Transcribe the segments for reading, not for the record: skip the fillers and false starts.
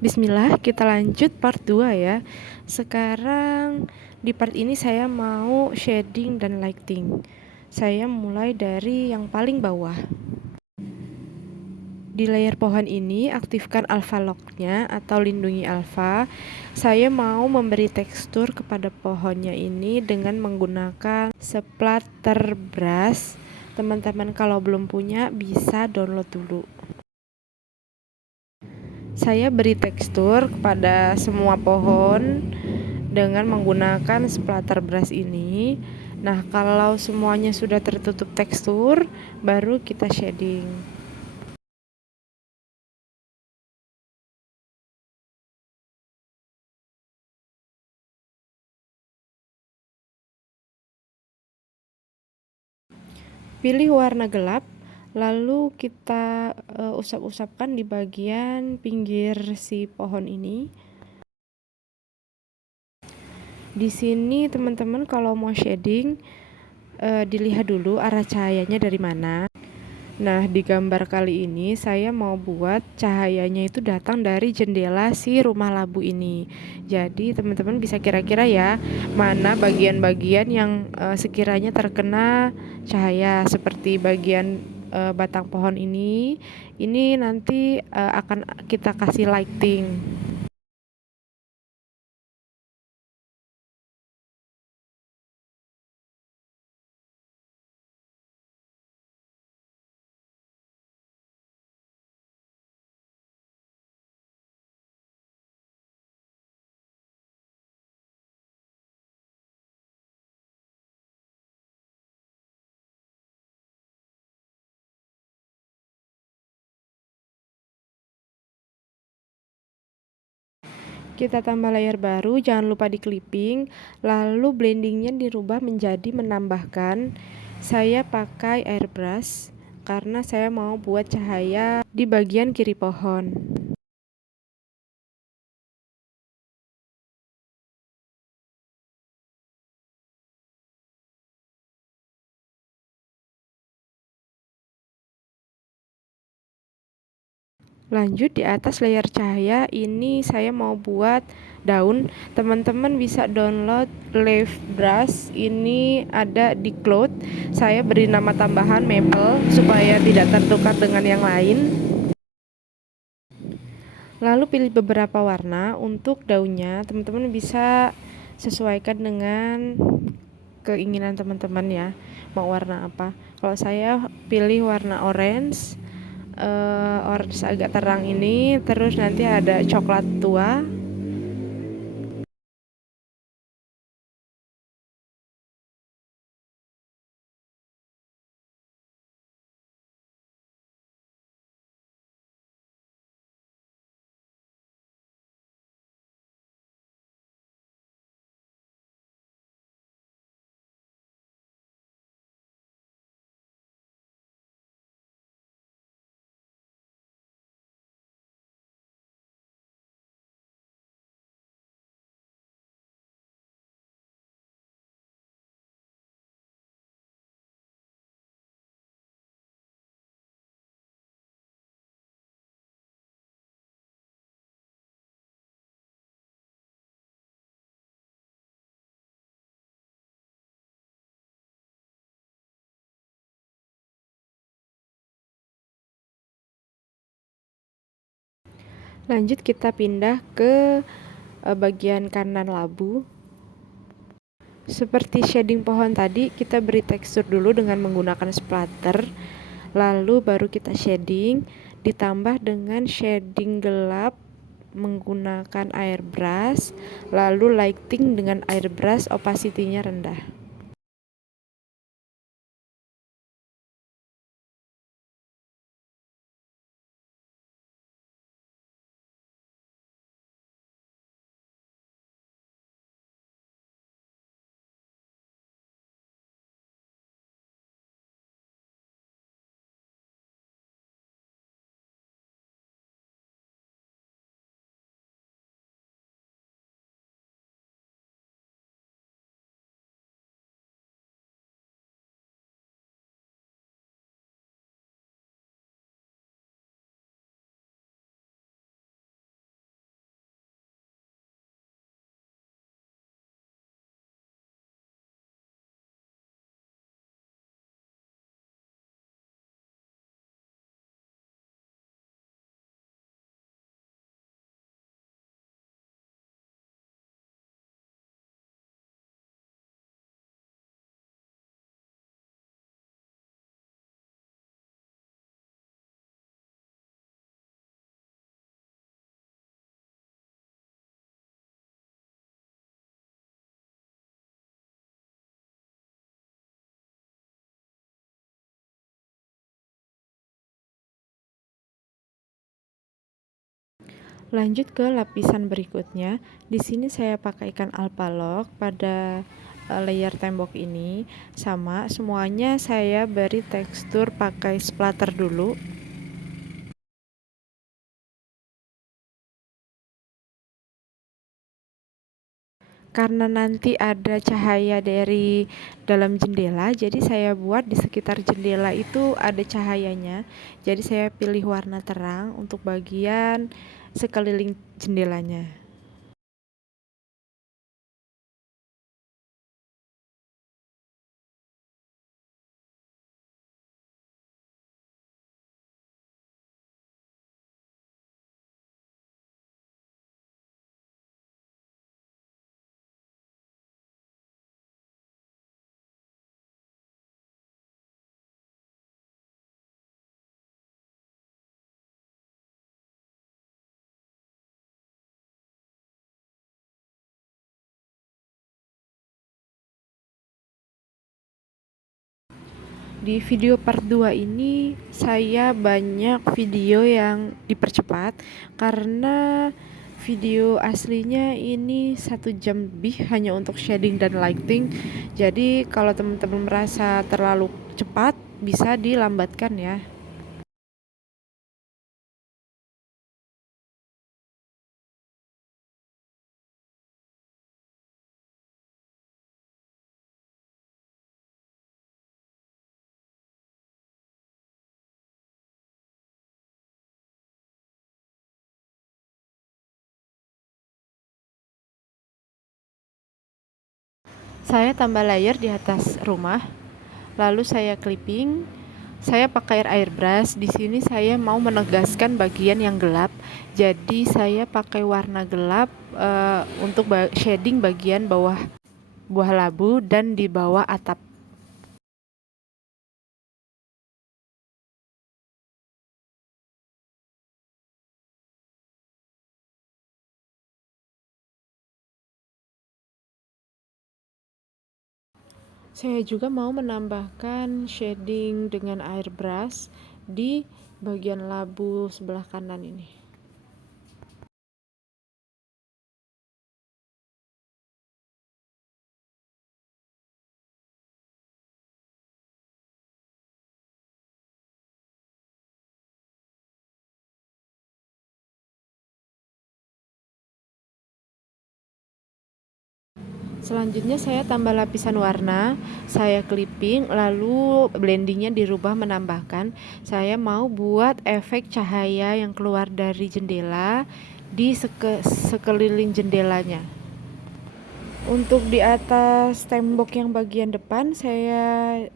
Bismillah, kita lanjut part 2 ya. Sekarang di part ini saya mau shading dan lighting. Saya mulai dari yang paling bawah. Di layer pohon ini, aktifkan alpha lock-nya atau lindungi alpha. Saya mau memberi tekstur kepada pohonnya ini dengan menggunakan splatter brush. Teman-teman kalau belum punya bisa download dulu. Saya beri tekstur kepada semua pohon dengan menggunakan splatter brush ini. Nah, kalau semuanya sudah tertutup tekstur, baru kita shading. Pilih warna gelap, lalu kita usap-usapkan di bagian pinggir si pohon ini. Di sini teman-teman kalau mau shading, dilihat dulu arah cahayanya dari mana. Nah, di gambar kali ini saya mau buat cahayanya itu datang dari jendela si rumah labu ini. Jadi, teman-teman bisa kira-kira ya, mana bagian-bagian yang sekiranya terkena cahaya seperti bagian batang pohon ini. Ini nanti akan kita kasih lighting. Kita tambah layer baru, jangan lupa di clipping, lalu blendingnya dirubah menjadi menambahkan. Saya pakai airbrush karena saya mau buat cahaya di bagian kiri pohon. Lanjut di atas layer cahaya ini saya mau buat daun. Teman-teman bisa download leaf brush, ini ada di Cloud. Saya beri nama tambahan maple supaya tidak tertukar dengan yang lain. Lalu pilih beberapa warna untuk daunnya. Teman-teman bisa sesuaikan dengan keinginan teman-teman ya, mau warna apa. Kalau saya pilih warna orange, orange agak terang ini, terus nanti ada coklat tua. Lanjut kita pindah ke bagian kanan labu. Seperti shading pohon tadi, kita beri tekstur dulu dengan menggunakan splatter, lalu baru kita shading, ditambah dengan shading gelap menggunakan airbrush, lalu lighting dengan airbrush opacity-nya rendah. Lanjut ke lapisan berikutnya. Di sini saya pakaikan Alpalok pada layer tembok ini, sama semuanya saya beri tekstur pakai splatter dulu. Karena nanti ada cahaya dari dalam jendela, jadi saya buat di sekitar jendela itu ada cahayanya. Jadi saya pilih warna terang untuk bagian sekeliling jendelanya. Di video part 2 ini saya banyak video yang dipercepat karena video aslinya ini 1 jam lebih hanya untuk shading dan lighting. Jadi kalau teman-teman merasa terlalu cepat bisa dilambatkan ya. Saya tambah layer di atas rumah, lalu saya clipping. Saya pakai airbrush. Di sini saya mau menegaskan bagian yang gelap. Jadi saya pakai warna gelap untuk shading bagian bawah buah labu dan di bawah atap. Saya juga mau menambahkan shading dengan airbrush di bagian labu sebelah kanan ini. Selanjutnya saya tambah lapisan warna, saya clipping, lalu blendingnya dirubah menambahkan. Saya mau buat efek cahaya yang keluar dari jendela di sekeliling jendelanya. Untuk di atas tembok yang bagian depan saya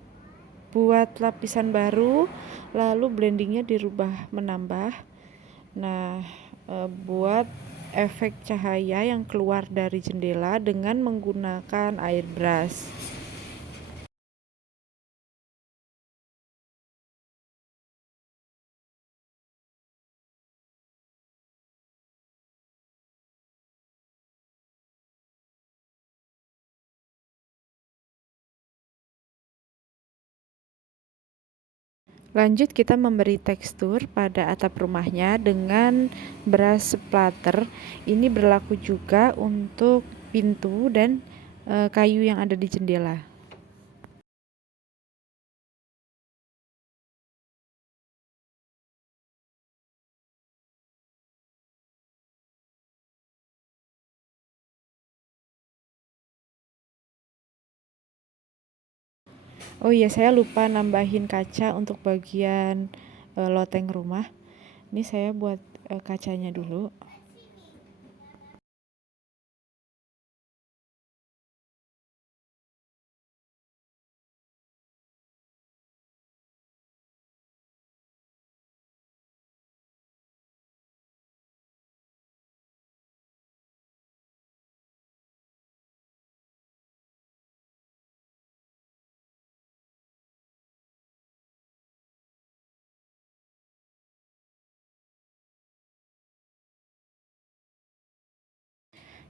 buat lapisan baru, lalu blendingnya dirubah menambah. Nah, buat efek cahaya yang keluar dari jendela dengan menggunakan airbrush. Lanjut kita memberi tekstur pada atap rumahnya dengan brush splatter. Ini berlaku juga untuk pintu dan kayu yang ada di jendela. Oh iya, saya lupa nambahin kaca untuk bagian loteng rumah. Ini saya buat kacanya dulu.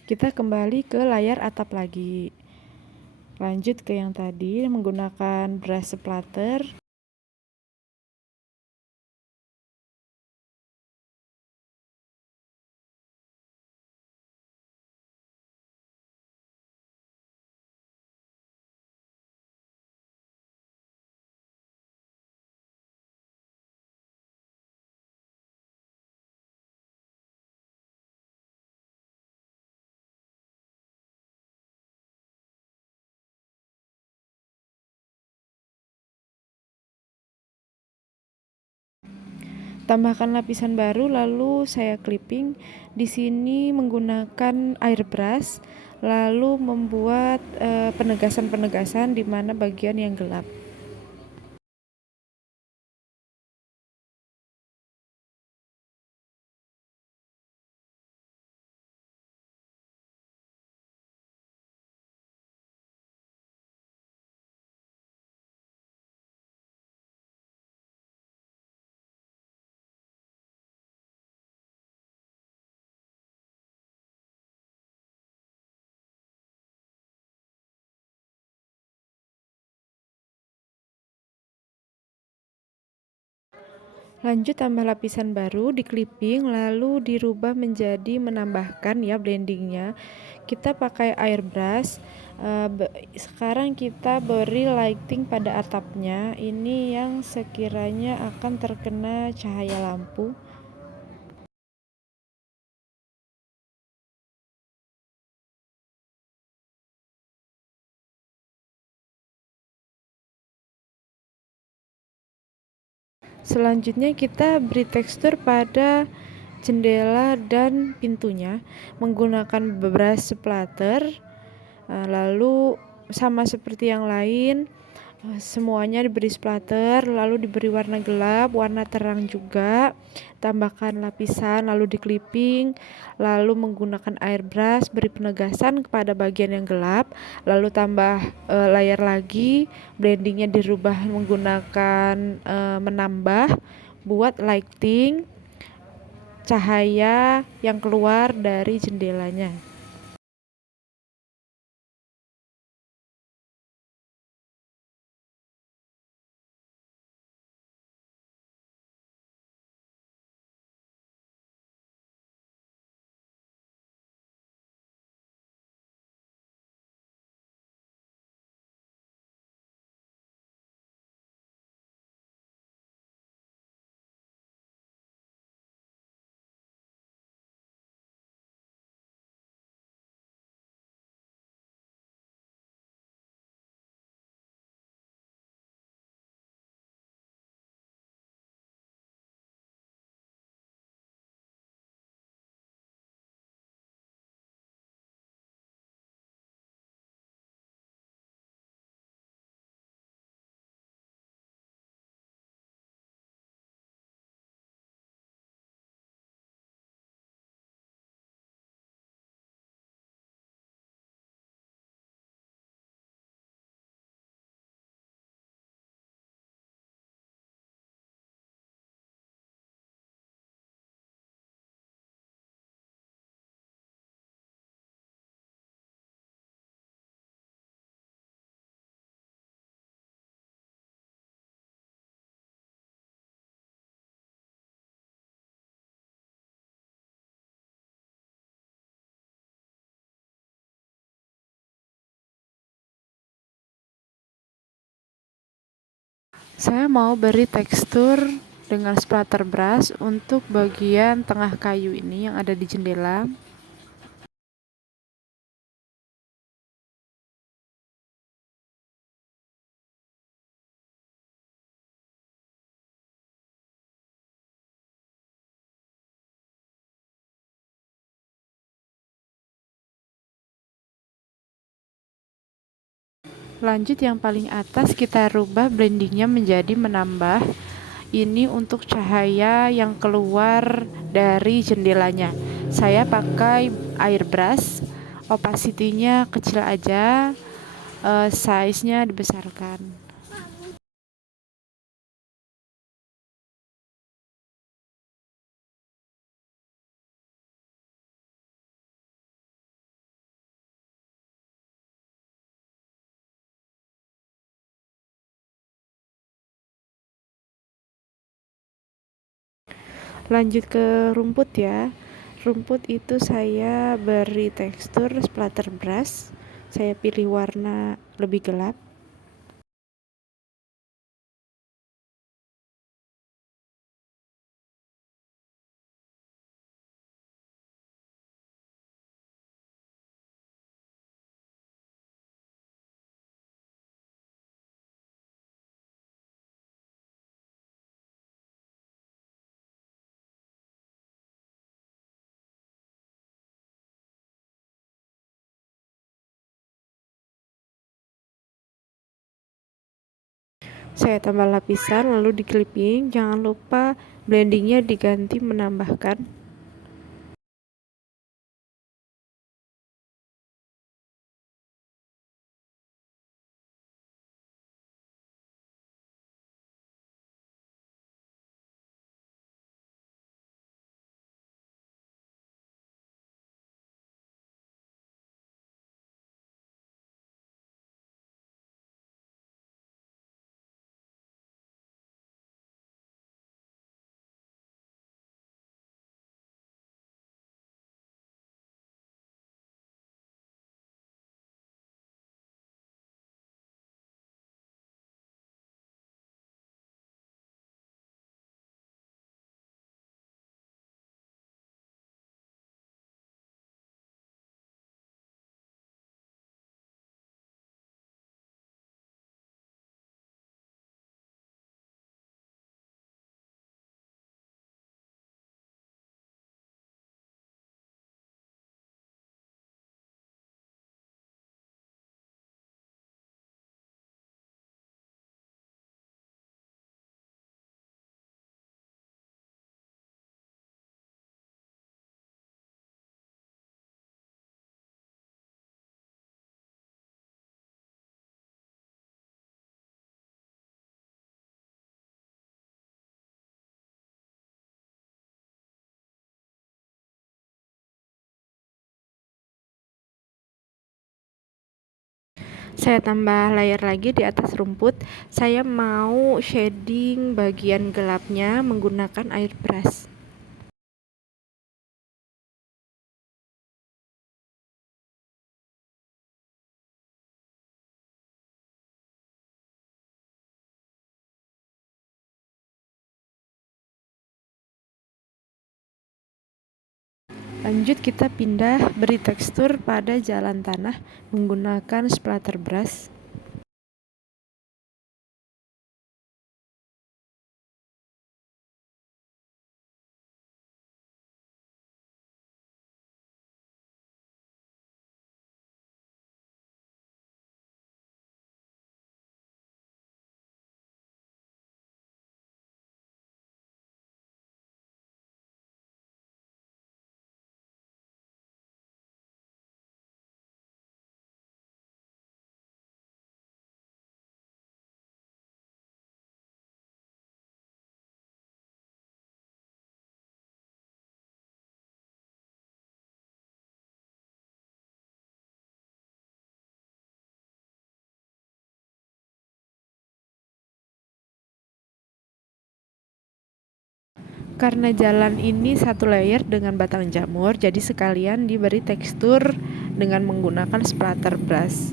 Kita kembali ke layar atap lagi. Lanjut ke yang tadi menggunakan brush splatter. Tambahkan lapisan baru lalu saya clipping. Di sini menggunakan airbrush lalu membuat penegasan-penegasan di mana bagian yang gelap. Lanjut tambah lapisan baru di clipping lalu dirubah menjadi menambahkan ya blendingnya. Kita pakai airbrush. Sekarang kita beri lighting pada atapnya. Ini yang sekiranya akan terkena cahaya lampu. Selanjutnya kita beri tekstur pada jendela dan pintunya menggunakan brush splatter. Lalu sama seperti yang lain, semuanya diberi splatter, lalu diberi warna gelap, warna terang juga. Tambahkan lapisan, lalu di clipping, lalu menggunakan airbrush, beri penegasan kepada bagian yang gelap, lalu tambah layer lagi, blendingnya dirubah menggunakan menambah, buat lighting, cahaya yang keluar dari jendelanya. Saya mau beri tekstur dengan splatter brush untuk bagian tengah kayu ini yang ada di jendela. Lanjut yang paling atas kita rubah blendingnya menjadi menambah. Ini untuk cahaya yang keluar dari jendelanya. Saya pakai airbrush, opacity-nya kecil aja, size-nya dibesarkan. Lanjut ke rumput ya. Rumput itu saya beri tekstur splatter brush. Saya pilih warna lebih gelap. Saya tambah lapisan lalu di clipping. Jangan lupa blendingnya diganti menambahkan. Saya tambah layer lagi di atas rumput. Saya mau shading bagian gelapnya menggunakan airbrush. Lanjut kita pindah beri tekstur pada jalan tanah menggunakan splatter brush. Karena jalan ini satu layer dengan batang jamur, jadi sekalian diberi tekstur dengan menggunakan splatter brush.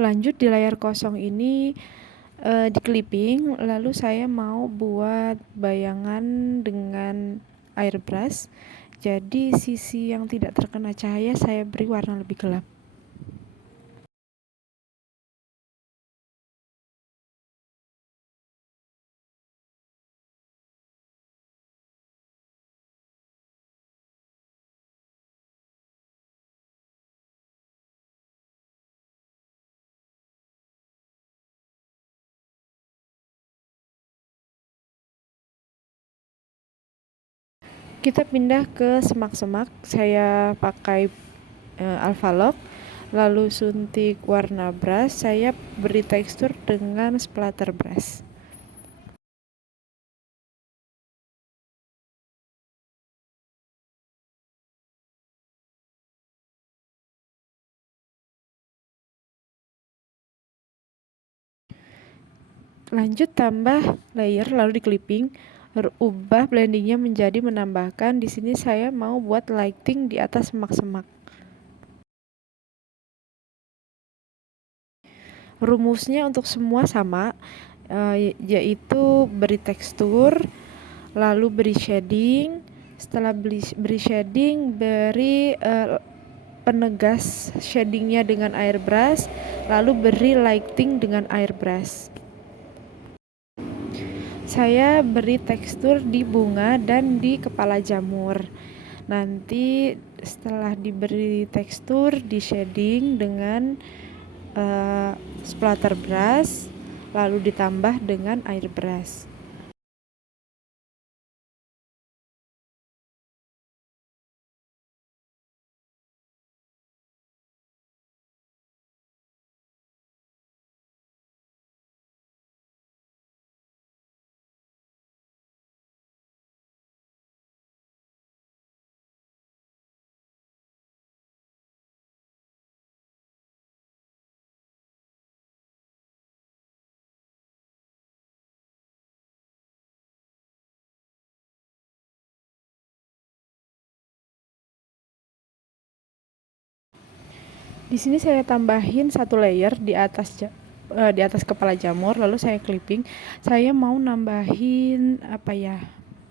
Lanjut di layar kosong ini di clipping, lalu saya mau buat bayangan dengan airbrush. Jadi sisi yang tidak terkena cahaya saya beri warna lebih gelap. Kita pindah ke semak-semak. Saya pakai Alphalock, lalu suntik warna brush. Saya beri tekstur dengan splatter brush. Lanjut tambah layer lalu di clipping, ubah blendingnya menjadi menambahkan. Di sini saya mau buat lighting di atas semak-semak. Rumusnya untuk semua sama, yaitu beri tekstur, lalu beri shading. Setelah beri shading, beri penegas shadingnya dengan airbrush, lalu beri lighting dengan airbrush. Saya beri tekstur di bunga dan di kepala jamur. Nanti setelah diberi tekstur, di shading dengan splatter brush, lalu ditambah dengan air brush. Di sini saya tambahin satu layer di atas kepala jamur, lalu saya clipping. Saya mau nambahin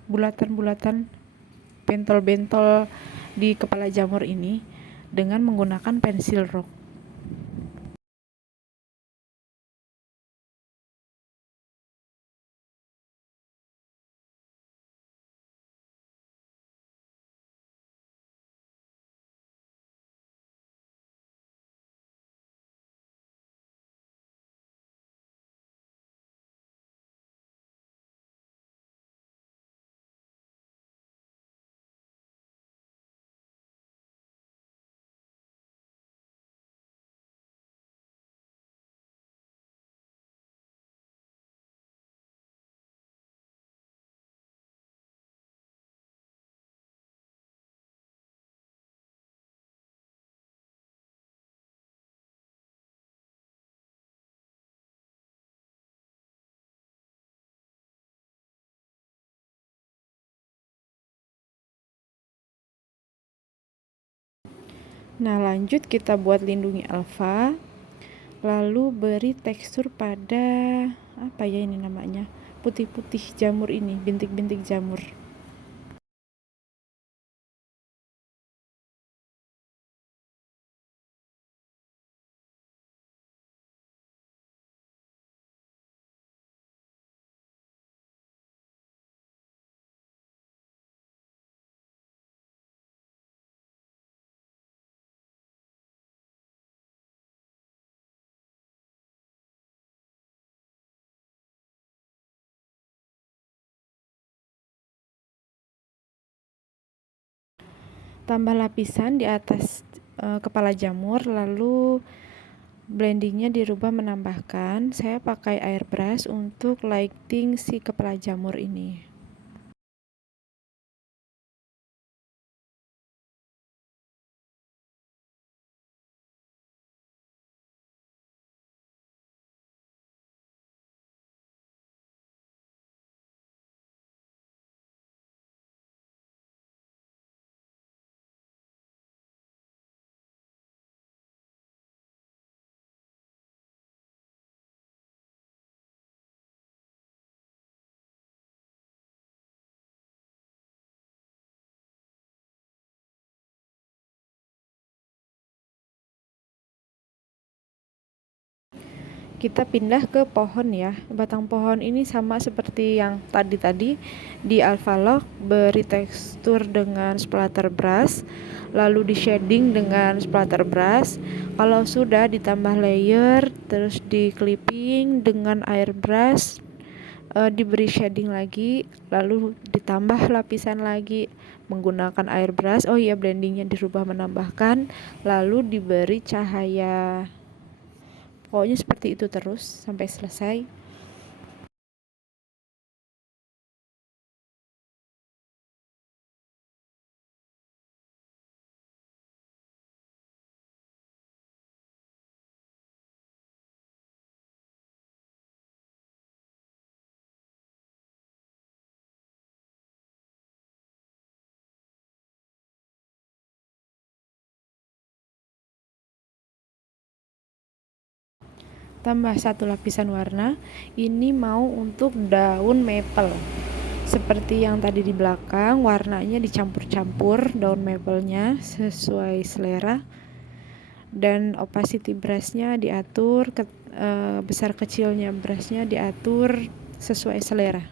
bulatan-bulatan bentol-bentol di kepala jamur ini dengan menggunakan pensil rock. Nah, lanjut kita buat lindungi alfa, lalu beri tekstur pada ini namanya, putih-putih jamur ini, bintik-bintik jamur. Tambah lapisan di atas kepala jamur, lalu blendingnya dirubah menambahkan. Saya pakai airbrush untuk lighting si kepala jamur ini. Kita pindah ke pohon ya. Batang pohon ini sama seperti yang tadi di Alphalog, beri tekstur dengan splatter brush, lalu di shading dengan splatter brush. Kalau sudah ditambah layer, terus di clipping dengan airbrush, diberi shading lagi, lalu ditambah lapisan lagi menggunakan airbrush. Oh iya, blendingnya dirubah menambahkan, lalu diberi cahaya. Pokoknya seperti itu terus sampai selesai. Tambah satu lapisan warna. Ini mau untuk daun maple. Seperti yang tadi di belakang, warnanya dicampur-campur daun maple-nya sesuai selera. Dan opacity brush-nya diatur, besar kecilnya brush-nya diatur sesuai selera.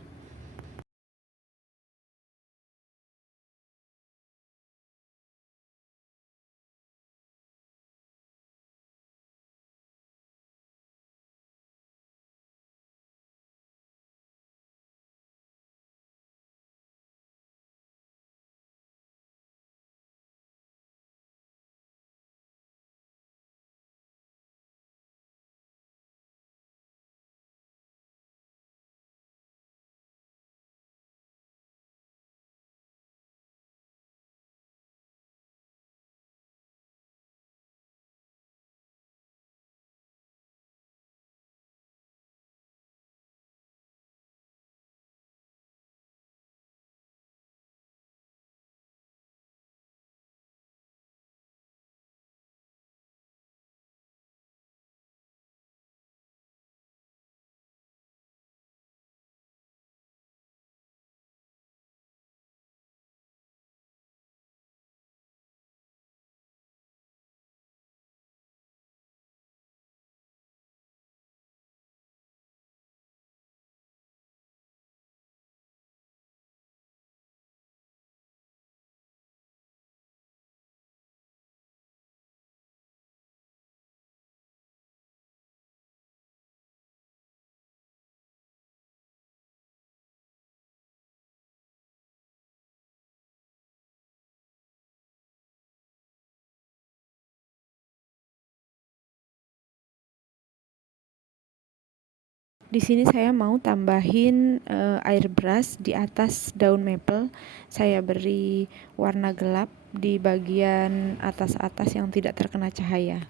Di sini saya mau tambahin airbrush di atas daun maple. Saya beri warna gelap di bagian atas-atas yang tidak terkena cahaya.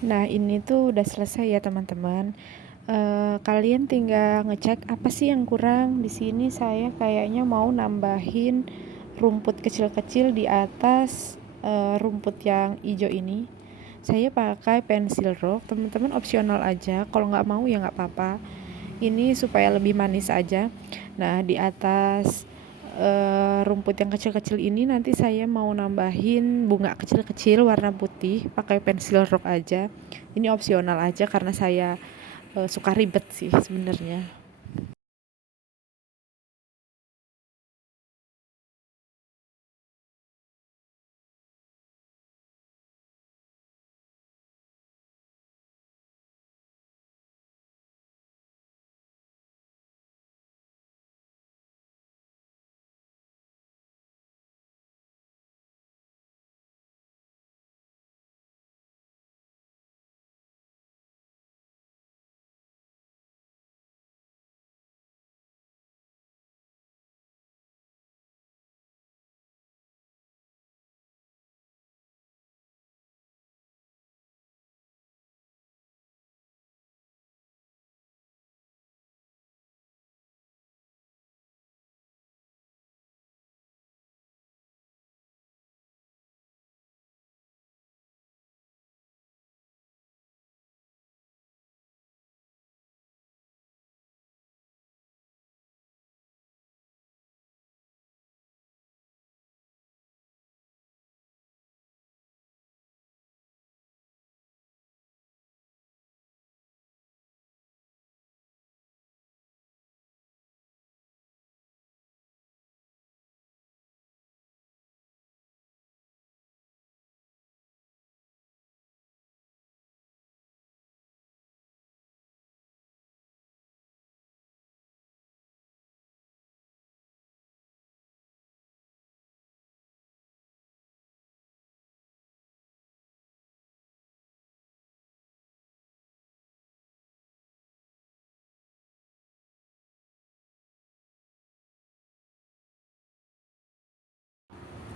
Nah, ini tuh udah selesai ya teman-teman. Kalian tinggal ngecek apa sih yang kurang. Di sini saya kayaknya mau nambahin rumput kecil-kecil di atas rumput yang hijau ini. Saya pakai pensil rock, teman-teman opsional aja. Kalau nggak mau ya nggak apa-apa. Ini supaya lebih manis aja. Nah, di atas rumput yang kecil-kecil ini nanti saya mau nambahin bunga kecil-kecil warna putih pakai pensil rock aja. Ini opsional aja karena saya suka ribet sih sebenarnya.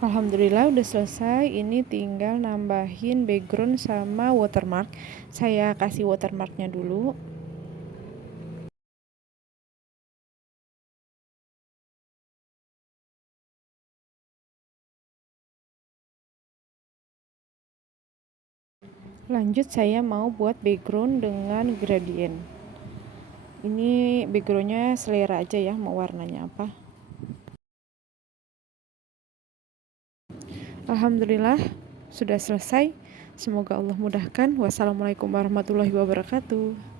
Alhamdulillah udah selesai. Ini tinggal nambahin background sama watermark. Saya kasih watermarknya dulu. Lanjut saya mau buat background dengan gradient. Ini backgroundnya selera aja ya, mau warnanya apa. Alhamdulillah sudah selesai. Semoga Allah mudahkan. Wassalamualaikum warahmatullahi wabarakatuh.